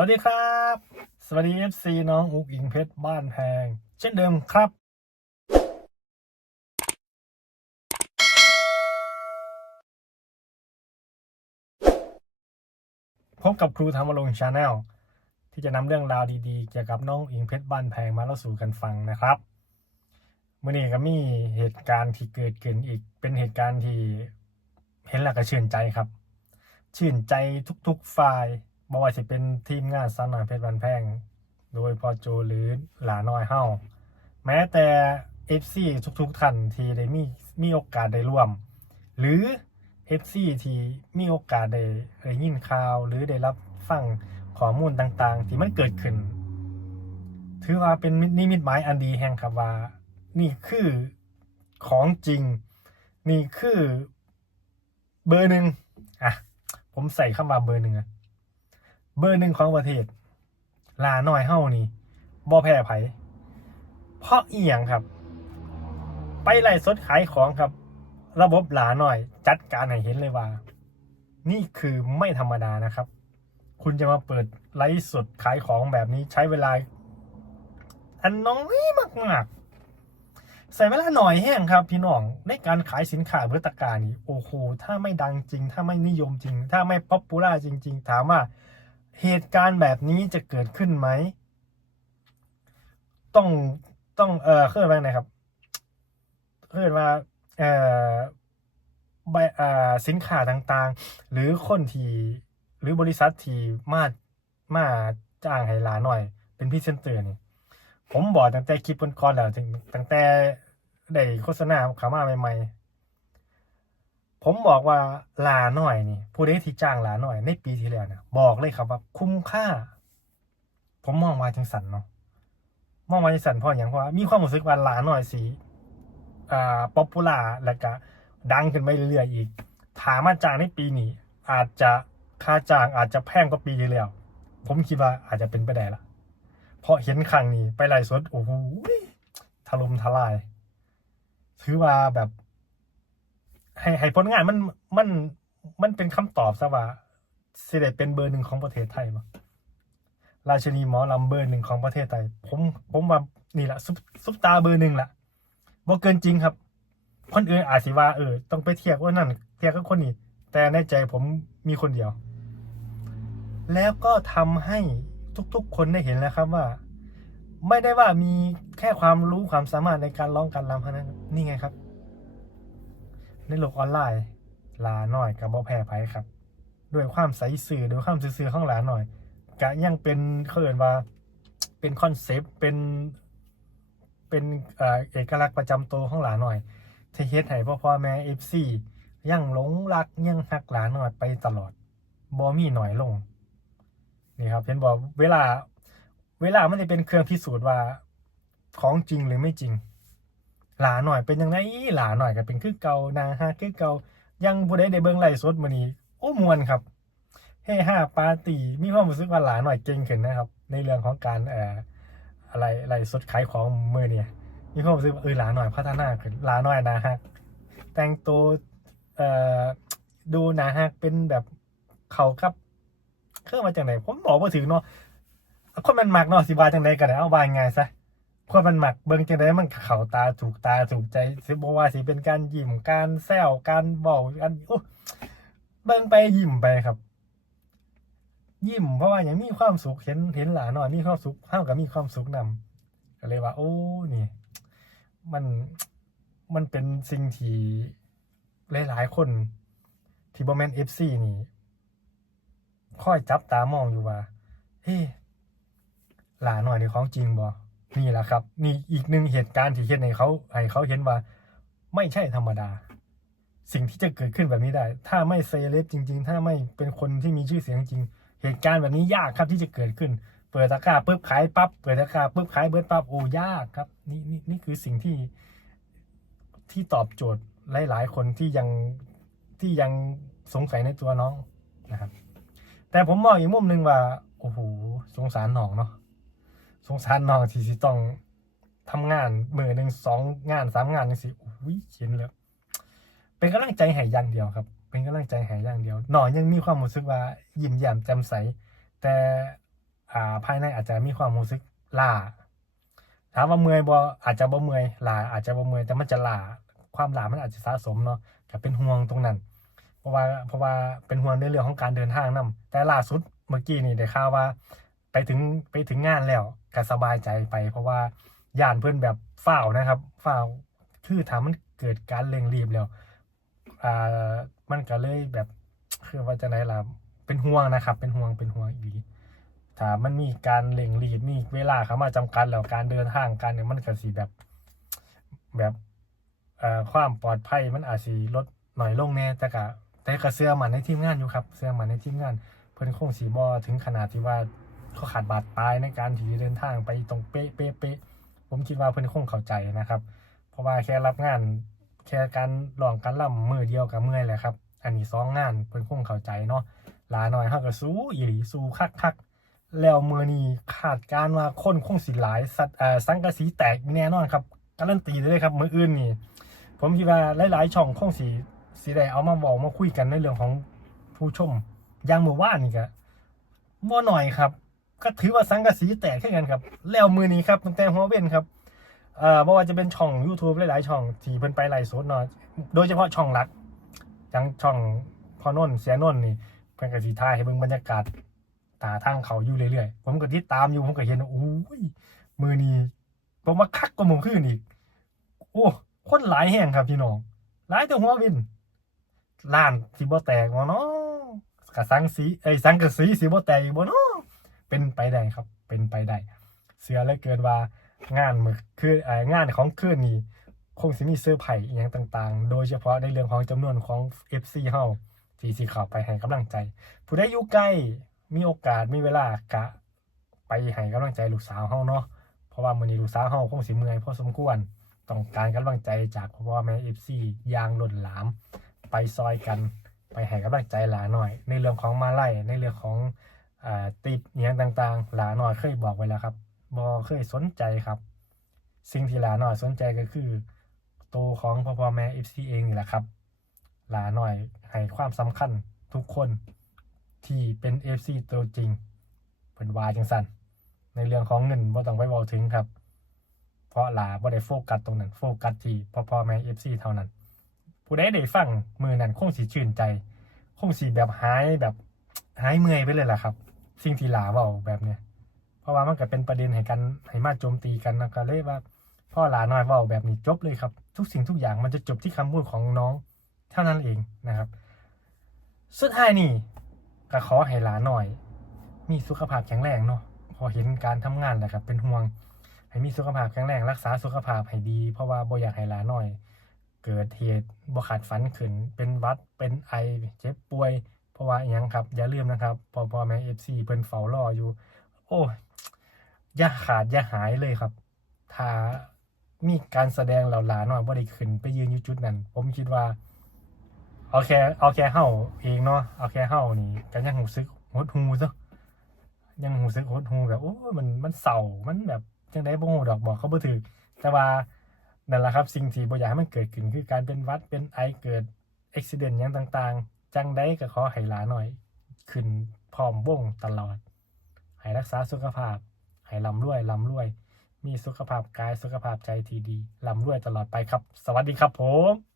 วัสดีครับ สวัสดี FC น้องอุกอิงเพชรบ้านแพง เช่นเดิมครับ พบกับครูธรรมรงชาแนลที่จะนำเรื่องราวดีๆ เกี่ยวกับน้องอิงเพชรบ้านแพงมาเล่าสู่กันฟังนะครับเมื่อนี้ก็มีเหตุการณ์ที่เกิดขึ้นอีกเป็นเหตุการณ์ที่เห็นแล้วก็ชื่นใจครับ ชื่นใจทุกๆฝ่าย บ่ว่าจะเป็นทีมงานสาวน้อยเพชรบันแพง โดยพอโจหรือหลาน้อยเฮาแม้แต่ FC ทุกๆท่านที่ได้มีมีโอกาสได้ร่วม หรือ FC ที่มีโอกาสได้ได้ยินข่าว หรือได้รับฟังข้อมูลต่างๆ ที่มันเกิดขึ้น ถือว่าเป็นนิมิตหมายอันดีแห่งครับว่า นี่คือของจริง นี่คือเบอร์หนึ่งอะ ผมใส่คำว่าเบอร์หนึ่งอะ เบอร์หนึ่งของประเทศลาหน้อยเฮ้านี่บ่แพ้ไผเพราะเอียงครับ ไปไล่สดขายของครับ ระบบหลาหน่อย จัดการให้เห็นเลยว่า นี่คือไม่ธรรมดานะครับ คุณจะมาเปิดไลฟ์สดขายของแบบนี้ใช้เวลา อันน้อยมากๆ ใส่เวลาหน่อยแห้งครับ พี่น้องในการขายสินค้าเพื่อตะการนี่โอ้โหถ้าไม่ดังจริง ถ้าไม่นิยมจริง ถ้าไม่ป๊อปปูล่าจริง ๆ ถามว่า เหตุการณ์แบบนี้จะเกิดขึ้นไหม ต้องต้องเออเคลื่อนว่าไงครับเคลื่อนว่าเออใบอ่าสินค้าต่างๆ หรือคนที่หรือบริษัทที่มามาจ้างให้หลาหน่อย เป็นพรีเซนเตอร์นี่ผมบอกตั้งแต่คลิปก่อนๆแล้วตั้งแต่ได้โฆษณาขามาใหม่ๆ ผมบอกว่าลาหน่อยนี่ผู้ใดที่จ้างลาหน่อย ในปีที่แล้วเนี่ยบอกเลยครับว่าคุ้มค่า ผมมองว่าจังสันเนาะมองว่าจังสันเพราะอย่างเพราะว่ามีความรู้สึกว่าลาหน่อยสีอ่าป๊อปปูล่าแล้วก็ดังขึ้นไปเรื่อยๆอีก ถามมาจ้างในปีนี้ อาจจะค่าจ้างอาจจะแพงกว่าปีที่แล้ว ผมคิดว่าอาจจะเป็นไปได้ละเพราะเห็นครั้งนี้ไปไล่สดโอ้โหถล่มทลาย ถือว่าแบบ ให้ให้ผลงานมันมันมันเป็นคำตอบซะว่าสิได้เป็นเบอร์หนึ่งของประเทศไทยมั้งราชินีหมอลำเบอร์หนึ่งของประเทศไทย ผมผมว่านี่แหละซุปซุปตาเบอร์หนึ่งแหละบ่เกินจริงครับ คนอื่นอาจสิว่าเออต้องไปเทียบว่านั่นเทียบกับคนนี้ แต่ในใจผมมีคนเดียว แล้วก็ทำให้ทุกๆ คนได้เห็นแล้วครับว่า ไม่ได้ว่ามีแค่ความรู้ความสามารถในการร้องการรำเท่านั้นนี่ไงครับ ในโลกออนไลน์ลาหน่อยกับบอแพ้ไผครับ ด้วยความใสสื่อด้วยความซื่อๆของหลาหน่อยกะยังเป็นเขาเอ่นว่าเป็นคอนเซปต์เป็นเป็นเอกลักษณ์ประจำตัวของหลาหน่อยที่เฮ็ดให้พ่อพ่อแม่เอฟซียังหลงรักยังหักหลาหน่อยไปตลอดบอมีหน่อยลงนี่ครับเห็นบอกเวลา เวลามันจะเป็นเครื่องพิสูจน์ว่าของจริงหรือไม่จริง หลาหน่อยเป็นยังไงหลาหน่อยก็เป็นคือเก่านาฮาคือเก่ายังผู้ใดได้เบิ่งไลฟ์สดมื้อนี้โอ้มวนครับเฮฮาปาร์ตี้มีความรู้สึกว่าหลาหน่อยเก่งขึ้นนะครับ ในเรื่องของการเอ่ออะไรไลฟ์สดขายของมื้อเนี่ยมีความรู้สึกว่าเออหลาหน่อยพัฒนาขึ้นหลาหน่อยนะฮะแต่งตัวเอ่อดูนะฮะเป็นแบบเขากับเครื่องมาจากไหนผมบอกว่าถึงเนาะคนมันหมักเนาะสิบาจังไดกันเอาบายง่ายซะ คนมันหมักเบิ่งจังไดมันเข้าตาถูกตาถูกใจสิบ่ว่าสิเป็นการยิ้มการแซวการเว้ากันโอ้เบิ่งไปยิ้มไปครับ ยิ้มเพราะว่าอย่างมีความสุขเห็นเห็นหลานหน่อยมีความสุขเฮาก็มีความสุขนำก็เลยว่า โอ้นี่ มันมันเป็นสิ่งที่หลาย ๆ คนที่บ่แม่น FC นี่คอยจับตามองอยู่ว่าเฮ้หลานหน่อยนี่ของจริงบ่ นี่แหละครับ นี่อีกหนึ่งเหตุการณ์ที่เห็นให้เขาให้เขาเห็นว่า ไม่ใช่ธรรมดา สิ่งที่จะเกิดขึ้นแบบนี้ได้ ถ้าไม่เซเลบจริง ๆ ถ้าไม่เป็นคนที่มีชื่อเสียงจริง เหตุการณ์แบบนี้ยากครับที่จะเกิดขึ้น เปิดตะกร้าปุ๊บขายปั๊บเปิดตะกร้าปุ๊บขายเบิร์ดปั๊บโอ้ยากครับ นี่นี่นี่คือสิ่งที่ที่ตอบโจทย์หลาย ๆ คนที่ยังที่ยังสงสัยในตัวน้องนะครับ แต่ผมมองอีกมุมหนึ่งว่าโอ้โหสงสารน้องเนาะ สงสารน้องที่สิต้องทำงานมือหนึ่งสองงานสามงานจังสิโอ้ยเขียนเลยเป็นกำลังใจให้อย่างเดียวครับ เป็นกำลังใจให้อย่างเดียวน้องยังมีความรู้สึกว่ายิ้มแย้มแจ่มใส แต่อ่าภายในอาจจะมีความรู้สึกล้าถามว่าเมื่อยบ่อาจจะบ่เมื่อยล้าอาจจะบ่เมื่อยแต่มันจะล้าความล้ามันอาจจะสะสมเนาะก็เป็นห่วงตรงนั้น เพราะว่าเพราะว่าเป็นห่วงในเรื่องของการเดินทางนํแต่ล่าสุดเมื่อกี้นี่ได้ข่าวว่า ไปถึงไปถึงงานแล้ว ก็สบายใจไป เพราะว่าย่านเพื่อนแบบฝ้าวนะครับฝ้าวคือถามมันเกิดการเร่งรีบแล้วอ่ามันก็เลยแบบคือว่าจะไหนล่ะเป็นห่วงนะครับ เป็นห่วงเป็นห่วงอีหลีถ้ามันมีการเร่งรีบมีเวลาเข้ามาจำกัดแล้วการเดินทางการเนี่ยมันก็สิแบบ แบบอ่อความปลอดภัยมันอาจสิลดหน่อยลงแน่แต่ก็แต่ก็เสื้อมันในทีมงานอยู่ครับ เสื้อมันในทีมงาน เพิ่นคงสีบอถึงขนาดที่ว่า เขาขาดบาดตายในการที่เดินทางไปตรงเป๊ะเป๊ะเป๊ะผมคิดว่าเพิ่อนคงเข้าใจนะครับ เพราะว่าแค่รับงานแค่การลองการล่ำมือเดียวกับเมื่อยแหละครับ อันนี้สองงานเพิ่อนคงเข้าใจเนาะลาหน่อยเฮาก็สู้อีหลีสู้คักคักๆแล้วมือนี้คาดการว่าคนคงสิหลายสัตว์สังกะสีแตกแน่นอนครับการันตีได้เลยครับมืออื่นนี่ผมคิดว่าหลายๆช่องคงสิสิได้เอามาบอกมาคุยกันในเรื่องของผู้ชมอย่างเมื่อวานนี่ก็บ่หน่อยครับ ก็ถือว่าสังกะสีแตกแค่กันครับ แล้วมือนี้ครับตั้งแต่หัวเว้นครับเอ่อบ่ว่าจะเป็นช่อง YouTube หลายๆช่องที่เพิ่นไปไลฟ์สดเนาะโดยเฉพาะช่องหลักจังช่องพอนนเสียนนนี่เพิ่นก็สิถ่ายให้เบิ่งบรรยากาศตาทางเขาอยู่เรื่อยๆ ผมก็ติดตามอยู่ผมก็เห็นว่าอู้ยมือนี้ผมว่าคักกว่าหมู่คืนอีกโอ้คนหลายแห่งครับพี่น้องหลายแต่หัววินล้านสิบ่แตกบ่เนาะกระสังสีเอ้สังกะสีสีบ่แตกอีกบ่เนาะ เป็นไปได้ครับ เป็นไปได้ เสือเลยเกินว่างานมือคืองานของคืนนี้คงสิมีเซอร์ไพรส์อีหยังต่างๆ โดยเฉพาะในเรื่องของจำนวนของ FC เฮาที่สิเข้าไปให้กำลังใจ ผู้ใดอยู่ใกล้มีโอกาสมีเวลากะไปให้กำลังใจลูกสาวเฮาเนาะเพราะว่ามื้อนี้ลูกสาวเฮาคงสิเมื่อยพอสมควรต้องการกำลังใจจากพ่อแม่ FC อย่างล้นหลาม ไปซอยกันไปให้กำลังใจหลาหน่อย ในเรื่องของมาไล่ในเรื่องของ ติดเนียงต่างๆ หลาหน่อยเคยบอกไว้แล้วครับบอเคยสนใจครับ สิ่งที่หลาหน่อยสนใจก็คือตัวของพ่อพ่อแม่เอฟซีเองนี่แหละครับ หลาหน่อยให้ความสำคัญทุกคนที่เป็นเอฟซีตัวจริงเป็นวาจังสันในเรื่องของเงินบ่ต้องไปบอกถึงครับ เพราะหลาบ่ได้โฟกัสตรงนั้น โฟกัสที่พ่อพ่อแม่เอฟซีเท่านั้น ผู้ใดได้ฟังมือนั้นคงสิชื่นใจ คงสิแบบหายแบบหายเมื่อยไปเลยล่ะครับ สิ่งที่หลาเว้าแบบเนี้ยเพราะว่ามันก็เป็นประเด็นให้กันให้มาโจมตีกันนะก็เลยว่าพ่อหลาน้อยเว้าแบบนี้จบเลยครับ ทุกสิ่งทุกอย่างมันจะจบที่คำพูดของน้องเท่านั้นเองนะครับ สุดท้ายนี่ก็ขอให้หลาหน่อย มีสุขภาพแข็งแรงเนาะพอเห็นการทำงานแหล้วครับเป็นห่วง ให้มีสุขภาพแข็งแรงรักษาสุขภาพให้ดี เพราะว่าบ่อยากให้หลาหน่อย เกิดเหตุบ่ขาดฝันขึ้นเป็นวัดเป็นไอเจ็บป่วย เพราะว่าอหยังครับ อย่าลืมนะครับพอพอแม่เอฟซีเพิ่นเฝ้ารออยู่ โอ้ยอย่าขาดอย่าหายเลยครับ ถ้ามีการแสดงเหล่าหลาหน่อยบ่ได้ขึ้นไปยืนอยู่จุดนั้น ผมคิดว่าเอาแค่เอาแค่เฮาเองเนาะเอาแค่เฮานี่ก็ยังรู้สึกหดหูซะยังรู้สึกหดหูแบบโอ้ยมันมันเศร้ามันแบบจังได๋บ่ฮู้ดอกบอกเขาบ่ถูกแต่ว่านั่นแหละครับสิ่งที่บ่อยากให้มันเกิดขึ้นคือการเป็นวัดเป็นไอเกิดอุบิเหตุอย่างต่างๆ จังได้ก็ขอให้หลาหน่อย ขึ้นพร้อมวงตลอด ให้รักษาสุขภาพ ให้ลำรวยลำรวย มีสุขภาพกายสุขภาพใจที่ดีลำรวยตลอดไปครับ สวัสดีครับผม